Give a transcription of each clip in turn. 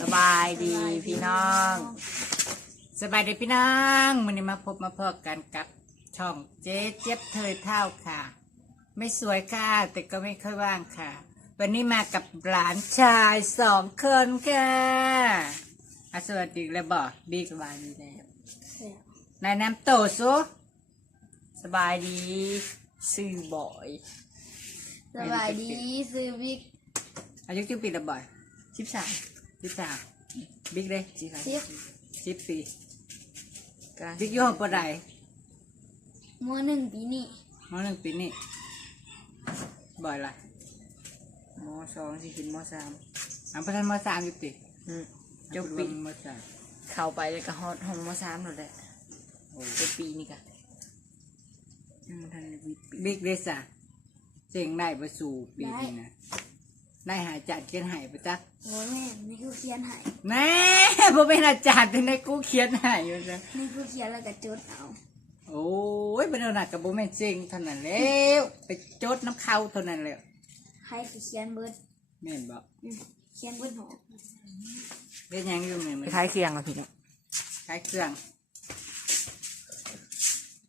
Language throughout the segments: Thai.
สบายดีพี่น้อง สบายดีพี่น้องวันนี้มาพบมาพบกันกับช่องเจ๊เจ็บเธอเท่าค่ะ ไม่สวยค่ะ แต่ก็ไม่ค่อยว่างค่ะ วันนี้มากับหลานชายสองคนค่ะอะสวัสดีแล้วบอกบิ๊กสบายดีแล้วนายน้ำโตซุสบายดีซื่อบ่อย สบายดีซื้อบิ๊กอายุกี่ปีละบ่อย สิบสามสิบสามบิ๊กเลยสิบสิบสิบปีบิ๊กอยี่ห้อปะไดมหนึ่งปีนี้มหนึ่งปีนี่บ่อยละมสองสิขึ้นมสามอ่านประธานมสามอยู่ปีอืมเจ้าปีมสามเข้าไปเลยก็ฮอตห้องมาสามแล้วแหละโอ้เป็นปีนี่กะยังบ่ทันได้วิปีบิ๊กเดซ่าเจ๋งได้ประสู่ปีนี้นะ ได้หาจัดเขียนใหายประจักโอ้ยแม่นี่คือเขียนให้แม่ผมเป็นอาจารย์เป็นในกูเขียนใหายอยู่จ้ะนี่คือเขียนแล้วก็จดเอา โอ้ยเป็นเอาหนักกับโบแม่นเจ๋งเท่านั้นแล้วไปจดน้ำเข้าเท่านั้นแล้วให้ไปเขียนเบิดแม่นบอกอืมเขียนเบิดหอเรียนยังอยู่แม่นไปมันท้ายเคียงอะพี่น้องขายเครื่อง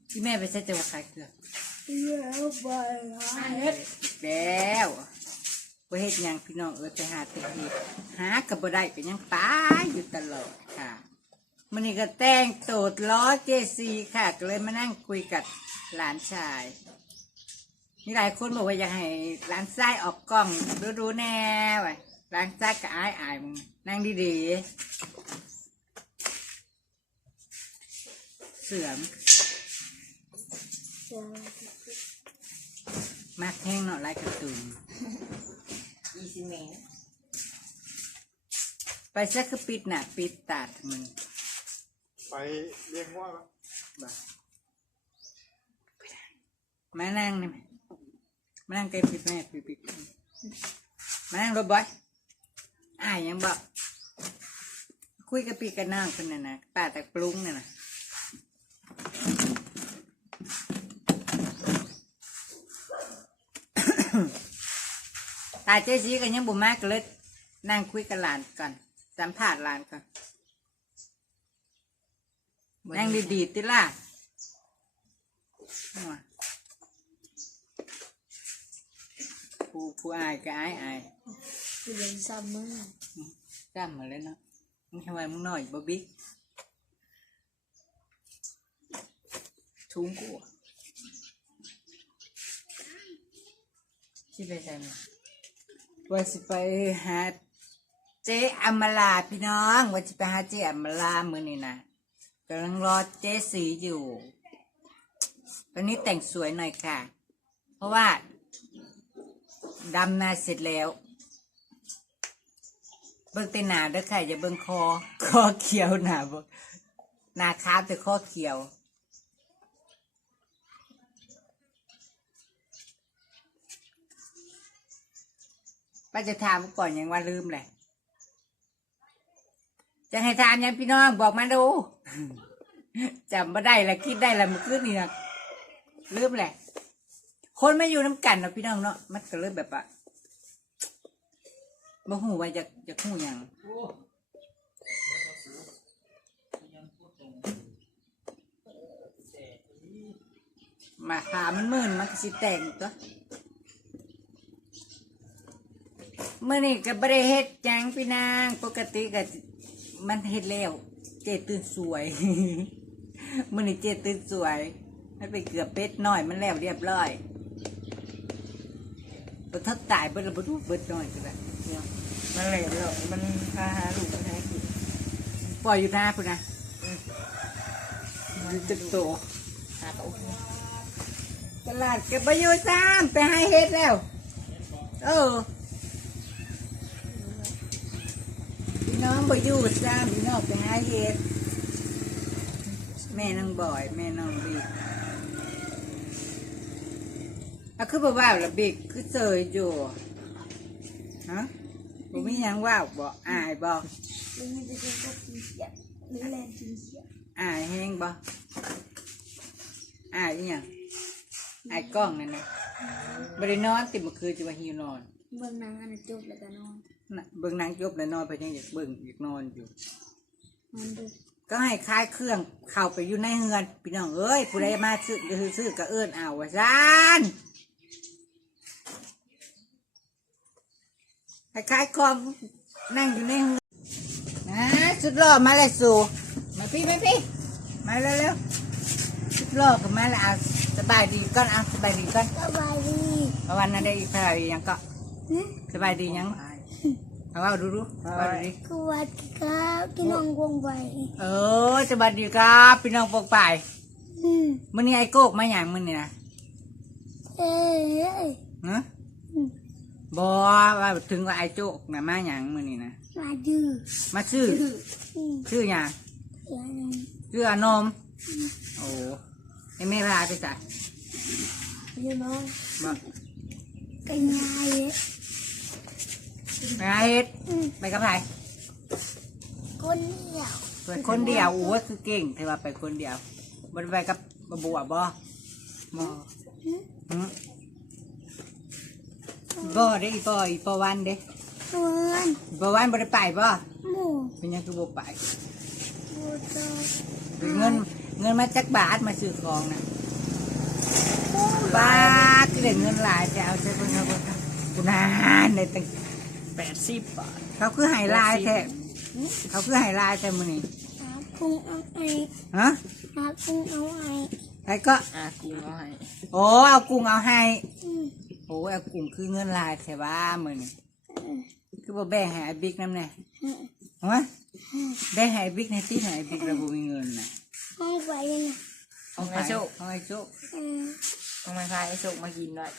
ที่แม่ไปใช้จังหวัดขายเครื่องแล้วไปหาเฮ็ดแล้ว ว่าเฮ็ดหยังพี่น้องเออไปหาแตเฮ็ดหากับบ่ได้ก็ยังตายอยู่ตลอดค่ะมันนี่ก็แต่งโตดล้อเจซีค่ะก็เลยมานั่งคุยกับหลานชายมีหลายคนบอกว่าอยากให้หลานชายออกกล้องดูดูๆแน่ไว้หลานชายก็อายอายๆมึงนั่งดีๆเสื่อมเขียนมากแห้งเนาะลายกระตุน อีซิเมนไปสักคือปิดน่ะปิดตาดมันไปเลี้ยงว่าบ่มานั่งนี่ไหมมานั่งใกล้ปิดแม่ปิดปิดมานั่งรถบอยอ่ายยังบอกคุยกับปีกันนั่งคนน่ะนะตาแต่ปรุงน่ะนะ ตาเจ๊สีกันยังบุมากเลยนั่งคุยกับหลานก่อนสัมภาษณ์หลานก่อนนั่งดีๆติล่ะหัวผู้ผู้อายก็อายอายคือเรียนซัมเมอร์จำมาเลยเนาะมึงทำไมมึงหน่อยบ๊อบบี้ทุ่งกูอะที่ไปใช่ไหม ว่าสิไปหาเจ๊อมลาพี่น้องว่าสิไปหาเจ๊อมลามือนี่นะกำลังรอเจ๊สีอยู่ตอนนี้แต่งสวยหน่อยค่ะ เพราะว่าดำนาเสร็จแล้ว เบิ่งแต่หนาด้อค่ะอย่าเบิ่งคอ คอเขียวหนาบ่หนาคาแต่คอเขียว ป้าจะถามก่อนยังว่าลืมเลยจะให้ถามยังพี่น้องบอกมาดูจำไม่ได้ละคิดได้ละมื่อคืนนี่นะลืมแหละ คนไม่อยู่น้ำกันเนาะพี่น้องเนาะมันก็เลยแบบว่าบ่หูว่าจะจะหูหยังมาหามันมื่นมันก็สิแต่งตัว เมื่อนี่ก็บริเฮ็ดหยังพี่นาง ปกติก็มันเฮ็ดแล้ว เจตื่นสวยเมื่อนี่เจตื่นสวย มันไปเกือบเป็ดน้อยมันแล้วเรียบร้อยบ่ทักตายเบิดแล้วบ่รู้เบิดน้อยก็ได้มันเหลวแล้วมันพาหาลูกมาให้กินปล่อยอยู่หน้าพุ่นนะมันจะโตหาโต๊ะตลาดก็บ่อยู่ซ้ำไปให้เฮ็ดแล้ว เออ องบ่อยู่ซ้ำพี่น้องไปหาเฮ็ดแม่น้องบอย แม่น้องบิ๊กเอาคือบ่ว่าวละบิ๊กคือเสยอยู่ฮะบ่มีหยังว่าวบ่อายบ่หรือมันจะเป็นพวกกินเขียนหรือแลนกินเขียนอายแห้งบ่อายอีหยังอายกล้องนั่นนะบ่ได้นอนติดเมื่อคืนจะมาหิวนอน เบื้องหนังอันนั้นจบแล้วก็นอนน่ะเบิ่งหนางจบแล้วนอนไปยังอยากเบิ่งอยากนอนอยู่ นอนดูก็ให้คลายเครื่องเข้าไปอยู่ในเฮือนพี่น้องเอ้ยผู้ใดมาซื้อก็คือซื้อก็เอิ้นเอาว่าซานให้คลายของนั่งอยู่ในเฮือนนะสุดหล่อมาเลยสู่มาพี่มาพี่มาเร็วๆสุดหล่อก็มาแล้วเอาสบายดีก่อนเอาสบายดีก่อนสบายดีเพราะวันนั้นได้สบายดียังก็นะ สบายดียังเอาว่าดูดูเอาว่าดูดิคือวัดครับพี่น้องวงไวเออสบายดีครับพี่น้องปกป่ายอืมมื้อนี้ไอ้โกกมาอย่างมื้อนี้นะเอ้ยฮะอืมบอว่าถึงว่าไอ้โจกนะมาอย่างมื้อนี้นะมาดื้อมาซื้ออืมซื้ออย่างเสียหนึ่งซื้ออนมโอ้ไอ้แม่พาไปจ้ะพี่น้อง บอกกันยายเอ๊ะไปหาเฮ็ดอืมไปกับใครคนเดียวไปคนเดียวโอ้ยคือเก่งแต่ว่าไปคนเดียวบ่ได้ไปกับบัวบ่บ่หึบ่ได้อีบ่อีปอวันเด้เงินอีปอวันบ่ได้ไปบ่หมูเป็นหยังคือบ่ไปบูโตเงินเงินมาจากบาทมาซื้อของนะปูบา ทที่ได้เงินหลายจะเอาใช้คนเอาคนกูนานได้ตั้งแปดสิบบาทเขาคือไฮไลท์แท้เขาคือไฮไลท์แท้มือนี่หาพุงเอาไอฮะหาพุงเอาไอไอ้ก็อากูเอาให้โอ้เอากุ้งเอาให้อืมโอ้เอากุ้งคือเงินหลายแท้ว่ามือนี่อืมคือบ่แบ่งให้ไอ้บิ๊กน้ำแน่อืมฮะแบ่งให้ไอ้บิ๊กในที่ไหนไอ้บิ๊กเราบ่มีเงินน่ะห้องไฟยังไงเอาไอ้โชคเอาไอ้โชคอืม เอามาพายไอ้โชคมากินด้วย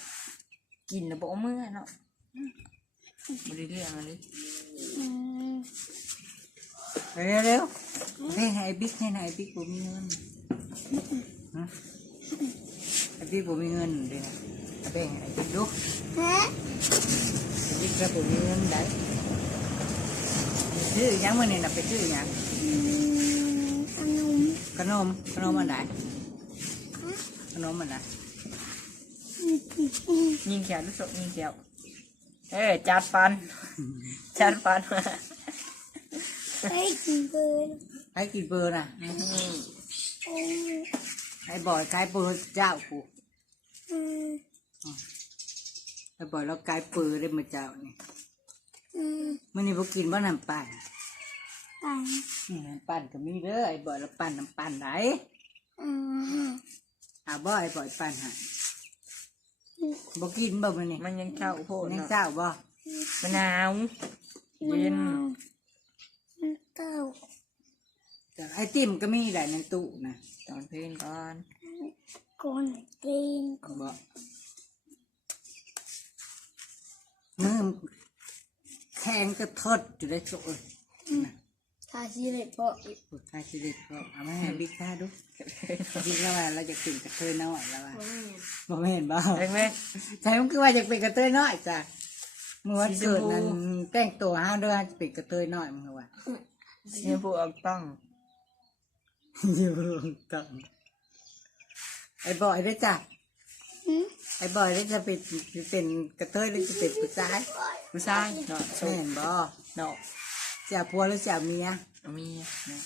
กินแล้วบอกเมื่อเนาะไม่ได้เรื่องอะไรอืมไปเร็วๆแบ่งให้ไอ้บิ๊กให้หน่อยไอ้บิ๊กบ่มีเงินฮะไอ้บิ๊กบ่มีเงินเด้อเอาแบ่งให้ไอ้บิ๊กดูฮะบิ๊กระปุกมีเงินได้ชื่อหยังมื่อนี่น่ะไปชื่อหยังอืมขนมขนมขนมอันไหนขนมอันไหนอืมอืมอืม ยิงแขวลูกศกยิงแขวเอ้ยจัดฟัน จัดฟันมาไอ้กินเบิร์นไอ้กี่เบอร์น่ะอืมอืมไอ้บอยกายเบอร์เจ้ากูอืมไอ้บอยแล้วกายเบอร์ได้มาเจ้านี่อืมมื่อนี้พวกกินว่าน้ำปั่นไปนี่น้ำปั่นก็มีเด้อไอ้บอยแล้วปั่นน้ำปั่นไหนอืมเอาบ่ไอ้บอยปั่นให้ บ่กินบ่มื่อนี้มันยังเข้าโพดยังเนาะเจ้าบ่มะนาวเย็นมันเต้าจ้ะไอ้ติ่มก็มีแหละในตู้นะตอนเพลงก่อนก่อนเต้นบ่มือแข็งก็ทดอยู่ได้โซ่นะ ทาชีเลยเพราะปวดท้ายชีวิตก็เอามาให้บิ๊กท่าดูบิ๊กแล้วว่าเราจะกินกระเทยน้อยแล้วว่าบ่ไม่เห็นบ่เล็กไหมใช่มันคือว่าจะเป็นกระเทยน้อยจ้ะเมื่อวันเกิดนั้นแต่งตัวห้าวเด้อจะเป็นกระเทยน้อยมึงว่าเนี่ยพวกเอาต้องอยู่ต้องไอ้บอยได้อจ้ะหืมไอ้บอยได้จะเป็นจะเป็นกระเทยหรือจะเป็นผู้ชายผู้ชายเนาะโชไม่คเห็นบ่เนาะ จะผัวหรือจะเมียมีเนาะ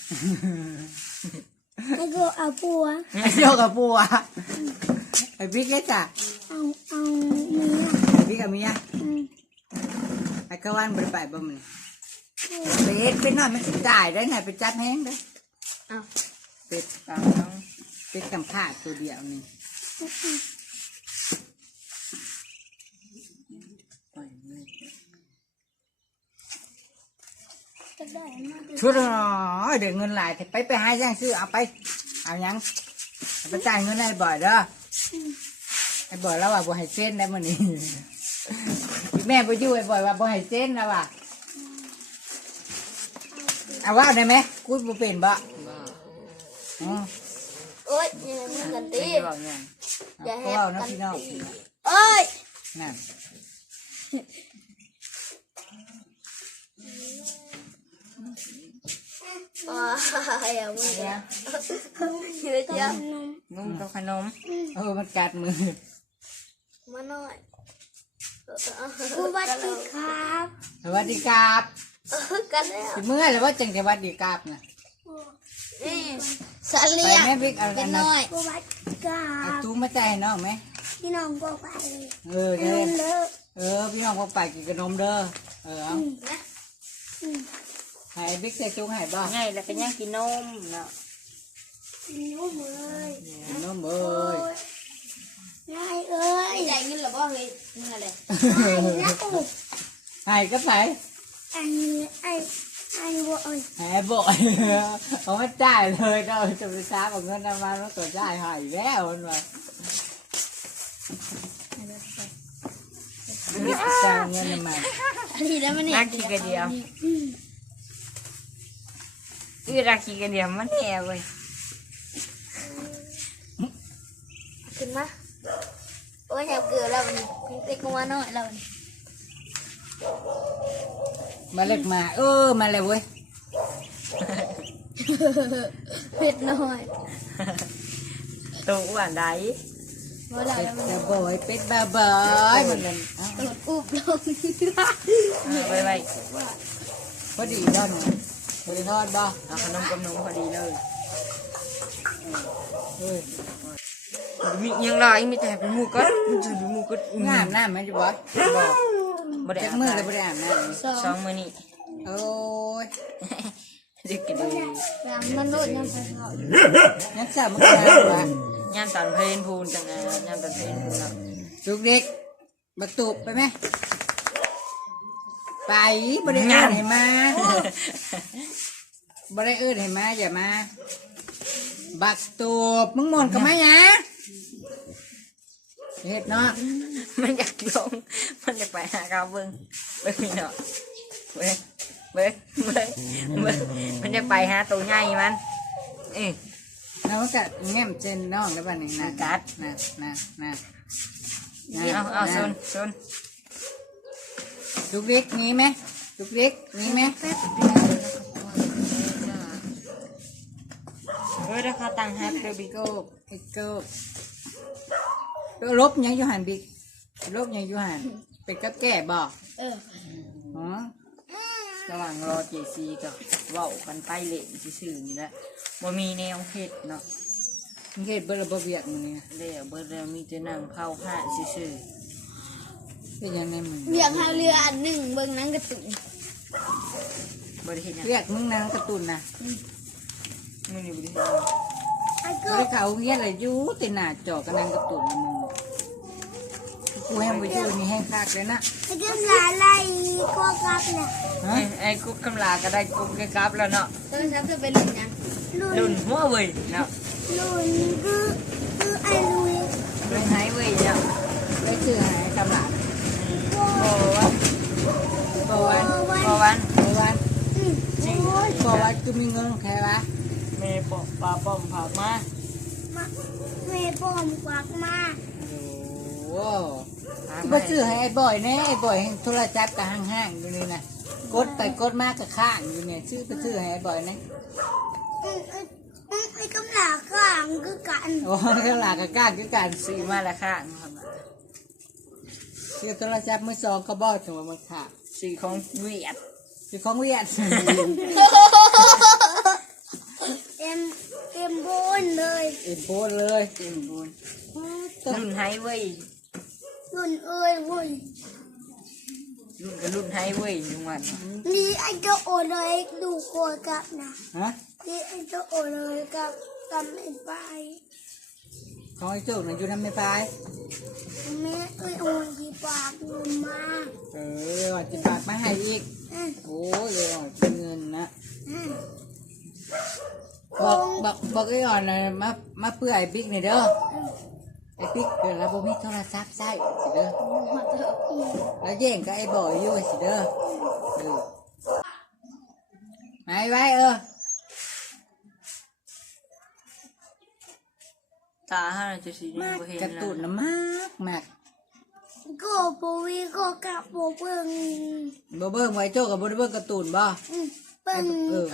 ไอ้ก็เอาปัว ไอ้โยกับผัวไอ้บิ๊กได้จ้ะเอาเอาเนื้อไอ้บิ๊กกับเมียอืมไอ้กะวันบริไปบ่มันเป็ดเป็นหน่อยมันสิจ่ายได้ไงไปจัดแห้งเด้อเอาเป็ดตามน้องเป็ดกำพร้าตัวเดียวนี่ปล่อยมือ จะได้มากชุดน้อยเดี๋ยวเงินหลายไปไปหาย่างซื้อเอาไป เอาหยังเอาไปจ่ายเงินให้บ่อยเด้อไอ้บ่อยแล้วว่าบ่ให้เส้นได้มื้อนี้อีแม่บ่อยู่ไอ้บ่อยว่าบ่ให้เส้นแล้วว่ะเอาว่าได้ไหมกูบ่เป็นบ่บ้าอ๋อโอ๊ยอย่ามือกันตีตีบอกเนี่ยอย่าเพให้ราะว่านะกันพี่น้องตีโอ๊ยนั่น อ๋ออย่ามือเนี่ยเยอะจังนุ่มกับขนม เออมันกัดมือมาหน่อยสวัสดีครับสวัสดีครับกันแล้วสิเมื่อหรือว่าจังสวัสดีครับนะนี่สไปเลียแม่บิ๊กเอาเป็อันนนั้นน้อยสวัสดีครัเอาบจูมาใจายให้น้องไหมพี่น้องก็ไปเออเดิเด้อนเลิกเออพี่น้องพวกไปกินขนมเด้อเออเอานะ ให้บิ๊กใส่จุงให้บ้างง่ายแล้วก็ย่างกินนมเนาะนุ่มเลยนมเอ้ยง่ายเอ้ยใหญ่เงินหรือว่าเฮ้ยเงินอะไรนะกูให้ก็ไปไอ้นี่ไอ้ไอ้บ่เอ้ยให้บ่อยเอามาจ่ายเลยเราจะไปซ้าเอาเงินเอามาแล้วก็จ่ายให้แล้วมันว่าบิ๊กจ่ายเงินมาอันนี้แล้วมันเนี่ยรักขี้กระเดียว อือรักขี้กระเดียวมันแย่เว้ยขึ้นมาโอ้ยอยากเกลือแล้วนี่เด็กกูมาหน่อยแล้วนี่มาเล็กมา เออมาเลยเว้ยเผ็ดหน่อยตัวอ้วนได้เมื่อไหร่เป็ดแล้วมันบะบอยเป็ดบะบอยมันเป็นเอ้าตดอุบลงเอาไว้ไว้พอดีดอนพอ ดีทอดบ่เอาขนมกับนมพอดีเลยเฮ้ยมียังรออีกมีแต่เป็นหมูก็มันจะเป็นหมูก็งามน้ำมันจะบ่บอกบ่ได้จักอบมือเลยบ่ได้อาบน้ำสองมื้อนี้โอ้ยจะกินเลยมันโดดยังไปเขางั้นสามมันก็ได้ว่ะย่ามตอนเพลนพูนจังนะย่ามตอนเพลนพูนเนาะลูกเด็กบักตูบไปไหม ไปบ่ได้เอิ้นให้มาบ่ได้เอิ้นให้มาอย่ามา บักตูบมึงหมนกับมาหยังเฮ็ดเนาะมันอยากลง มันจะไปหาเขาเบิ่งเบิ่งนี่เนาะเบิ่งเบิ่งเบิ่งเบิ่งมันจะไปหาตัวใหญ่มันเอ้ยแล้วมันก็แง้มเจนน้องได้ป่ะนี่นะกัดนะนะนะนะเอาเอาซนซน ลูกเล็กมีไหมลูกเล็กมีไหมเออราคาตังค์ฮัทเดอบิโก้ไอ้โก้ลบยังอยู่หันบิ๊กลบยังอยู่หันเป็นกับแก่บอกเอออ๋อระหว่างรอเจซีกับเว้ากันไปเล่นซื่อๆนี่แหละบ่มีแนวเฮ็ดเนาะมึงเฮ็ดเบอร์ระเบียกมึงเนี่ยเดี๋ยวเบิดแล้วมีแต่นั่งเข้าห้าซื่อ เป็นยังไงมึงเรียกหาเรืออันหนึ่งเบิ่งหนังกระตุ้นๆบ่ได้เฮ็ดหยังเรียกมึงนางการะตุนนะมื้อนี้บ่ได้เฮ็ดหยังไอ้บก็ริเขาเฮียอะไรอยู่แต่หน้าจอกับนางการะตุนนะมึงกูแห้งไปอยู่นี่แห้งคักเลยนะไอ้ก็ลาไล่ก็กลับนะฮะเอ้ยไอ้กุ๊กกำลาก็ได้กุ๊กได้กลับแล้วเนาะตอนฉันจะไปเล่นยังลุรุ่ยนหัวเว้ยเนาะลุยคือคือไอ้ลุยรุ่นไหนเว้ยเนาะได้ชื่อหายกำลัง โอ้โอ้วันบวันพอวันบวันอืมโบอกว่ากูมีเงินแค่วะแม่ปอปลาป้อมผากมาเมาแม่ป้อมกวักมาโอ้หาที่มาซื้อให้ไอ้บ่อยแน่ไอ้บ่อยแห่งโทรศัพท์กับห้างๆอยู่นี่นะกดไปกดมากกับข้างอยู่เนี่ยซื้อไปซื้อให้ไอ้บ่อยแนะอืมไอ้อืมไอ้กำลาข้างคือกันโอ้ยก็หลากับก้างคือการซื้อมาละข้างครับ ซื้อโทรศัพท์มือสองก็บอตัวมันขาดซื้อของเวียดซื้อของเวียดเต็มเต็มโบนเลยเอ็นโบนเลยเต็มบุญอืมรุ่นไฮเว้ยรุ่นเอ้ยเว้ยรุ่นกับรุ่นไฮเว้ยจังหวัดนี่ไอ้เจ้าโอเลยดูโกยกับนะฮะนี่ไอ้เจ้าโอเลยกับกับไอ้ไปของไอ้โจ้น่ะอยู่ทำไม่ไป แม่เอ้ยโอ้ยที่ปากเงินมาเออว่าจะฝากมาให้อีก อืมโอ้ยเลยอ่อนเป็นเงินนะ อืมบอกบอกบอกไอ้อ่อนนะมามาเปื่อยบิ๊กหน่อยเด้อไอ้บิ๊กเกิดแล้วบ่มีโทรศัพท์ใช้สิเด้อหัวเถอะอืมแล้วแย่งกับไอ้บอยอยู่สิเด้อเออไว้ไว้เออ ตาห้าจะสีนี่มากบ่เห็นกระตุนแล้วนะมากมากก็โบวีก็กลับโบเบิ้งบ่เบิ่งไว้โจ้กับบ่ได้เบิ่งการ์ตูนบ่อืมเบิ้งเออ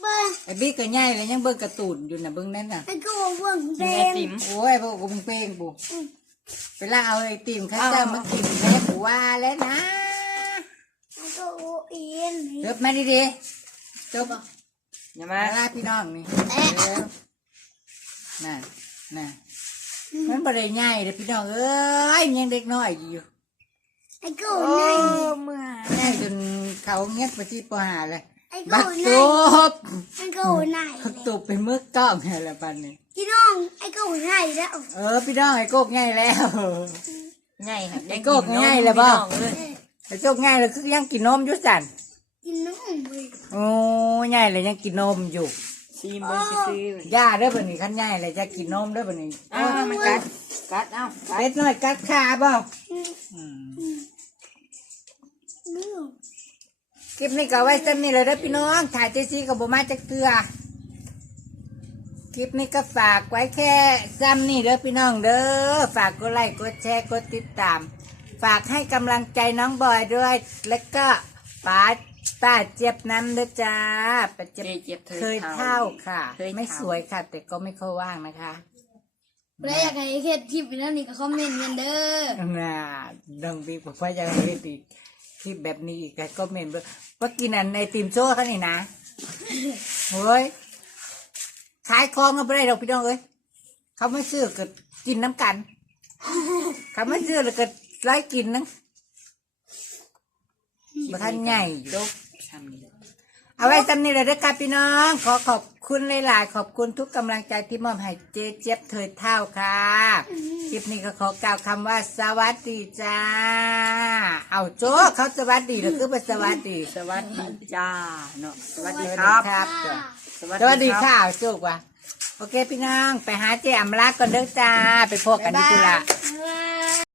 เบิ้งไอ้บิ๊กก็ใหญ่แล้วยังเบิ่งการ์ตูนอยู่น่ะเบิ่งนั่นน่ะไอ้ก็เบิ้งกินเต็ไอมติมโอ้ยพวกกูมึงเป้งปูอืมเวลาเอาไอติมเข้าเจ้ามากินแม่กูว่าแล้วนะมันก็โอเอ็นเลิบมาดีๆจบอย่ามามาลาพี่น้องนี่เร็ว น่ะน่ะมันบ่ได้ง่ายเด้อพี่น้องเอ้ยยังเด็กน้อยอยู่ไอ้กูโอ้ไหนเมื่อง่ายจนเขาเงี้ยไปที่ปหาเลยไอ้บักูกไหนตูบไอ้กูไหนบักตูบไปมือกล้องไงละปันนี่พี่น้องไอ้กูไหนแล้วเออพี่น้องไอ้โกกง่ายแล้ว ง่ายค่ะไอ้โก้ง่ายเลยบ่พี่น้องเลยไอ้โกกง่ายเลยคือยังกินนมอยู่สันกินนมเว้ยโอ้ง่ายเลยยังกินนมอยู่ ซีมเบิ้งซื้อย่าเด้อบันนี้ขั้นง่ายเลยจะกินนมเด้อบันนี้ๆอ้าวมันกัดกัดเอ้ากัดเล็ดน้อยกัดขาบ่อืมนี่คลิปนี้ก็เอาไว้ซ้ำนี่เลยเด้อพี่น้อง ถ่ายเจซีกับบ่มาจักเตือคลิปนี้ก็ฝากไว้แค่ซ้ำนี่เด้อพี่น้องเด้อฝากกดไลค์กดแชร์กดติดตาม ฝากให้กำลังใจน้องบอยด้วย แล้วก็ป้า ป้าเจี๊ยบน้ำด้วยจ้าป้าเจี๊ยบเจ็บเจ็บเคยเท่าค่ะเคยไม่เท่าสวยค่ะ แต่ก็ไม่ค่อยว่างนะคะแล้วอยากให้เฮ็ดคลิปแล้วนี่ก็คอมเมนต์กันเด้อน่าดังบีบอกว่าจะให้ดีคลิปแบบนี้อีกก็เมนเบอร์ว่ากินอันในติมโซ่เขานี่นะเฮ้ยขายของก็ไม่ได้ดอกพี่น้องเอ้ยเขาไม่ซื้อก็กินน้ำกัน เขาไม่ซื้อแล้วก็ไล่กินนังมาทันใหญ่อยู่จบ ทำนี่เอาไว้จำนี้เลยนะครับพี่น้อง ขอขอบคุณหลายๆขอบคุณทุกกำลังใจที่มอบให้เจ๊เจี๊ยบเธอเท่าค่ะคลิปนี้ก็ขอกล่าวคำว่าสวัสดีจ้า เอาโจ้เขาสวัสดีหรือคือเป็นสวัสดีสวัสดีจ้าเนาะสวัสดีสควัรับสดีครับจ้ะสวัสสวัสดีรับค่ะโจ้กว่า โอเคพี่น้อง ไปหาเจ๊อำลาก่อนเด้อจ้า ไปพบกันที่กุละบ๊ายบาย